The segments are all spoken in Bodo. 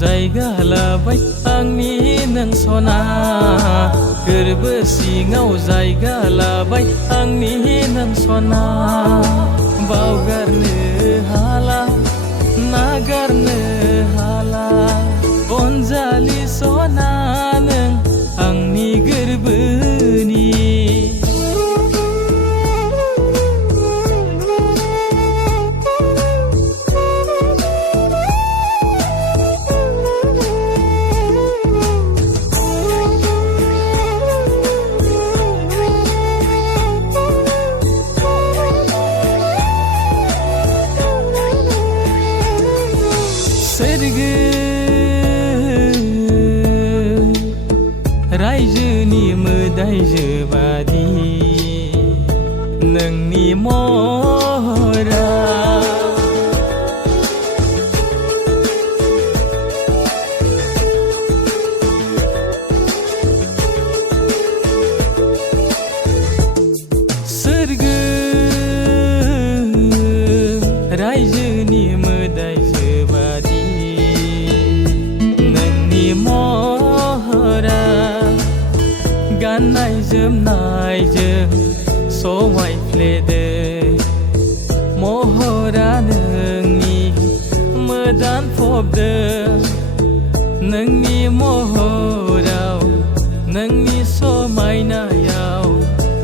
जायगा लाबाय आंनि नों सना गोरबो सिङाव जायगा लाबाय आंनि नों सना बावगारनो हाला नागारनो हाला अनजालि सना नों आंनि गोरबोनि सोरगो रायजोनि मोदायजो बादि नोंनि महरा सोरगो रायजोनि मोदायजो महरा गाननाय जोमनायजों समायफ्लेदो महरा नोंनि मोदान फबदो नोंनि महराव नोंनि समायनायाव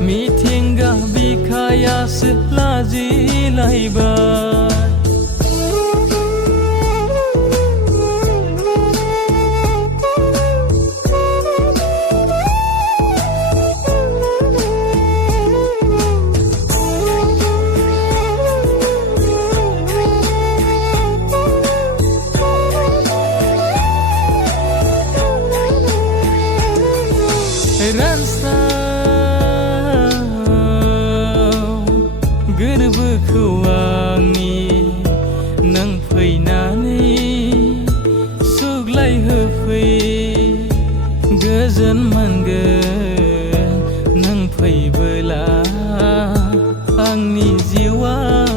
मिथिंगा बिखायासो लाजिलायबाय गोरबोखौ आंनि नों फैनानै सुग्लाय होफै गोजोन मोनगोन नों फैबोला आंनि जिउआव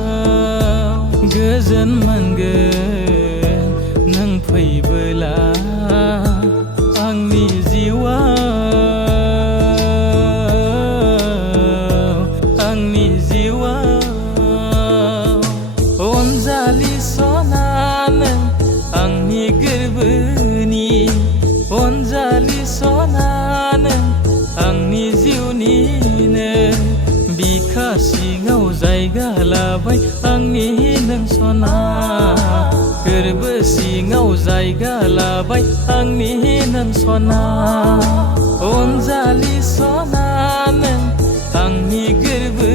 गोजोन मोनगोन नों फैबोला आंनि जिउआव अनजालि सना नों आंनि गोरबोनि अनजालि सना नों आंनि जिउनिनो बिखा सिङाव जायगा लाबाय आंनि नों सना गोरबो सिङाव जायगा लाबाय आंनि नों सना अनजालि सना नों आंनि गोरबो